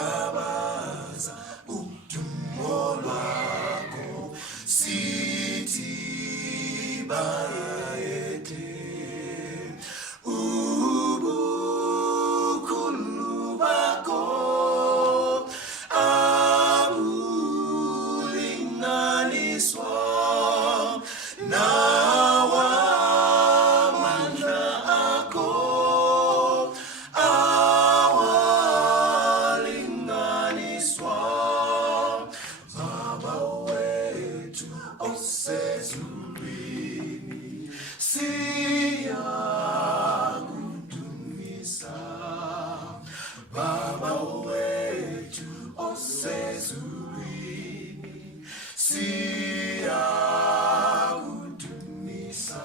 Sibabaza udumo lwakho sithi bayete ubukhulu bakho abulinganiswa nawamandla akho awalinganiswa. Baba wethu osezulwini siyakudumisa. Baba wethu osezulwini siyakudumisa.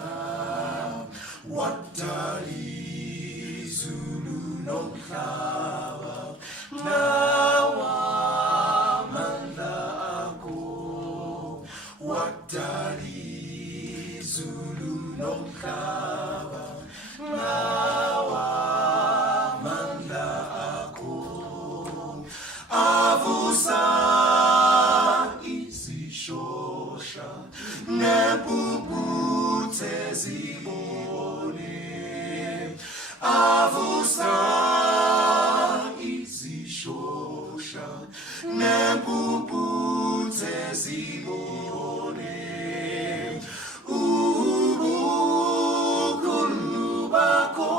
Wadala izulu nomhlaba nawamandla akho. Wadala izulu nomhlaba nawamandla akho. Avusa izishosha nempuputhe zibone. Avusa izishosha nempuputhe zibone. Ubukhulu bakho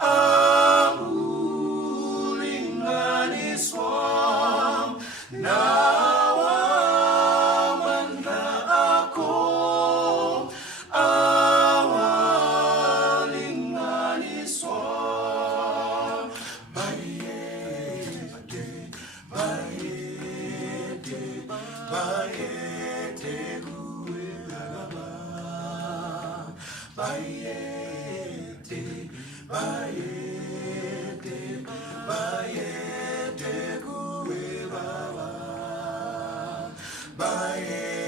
abulinganiswa nawamandla akho awalinganiswa. Bayete, bayete, bayete kuwe Baba. Bayete, bayete, bayete kuwe Baba. Bayete.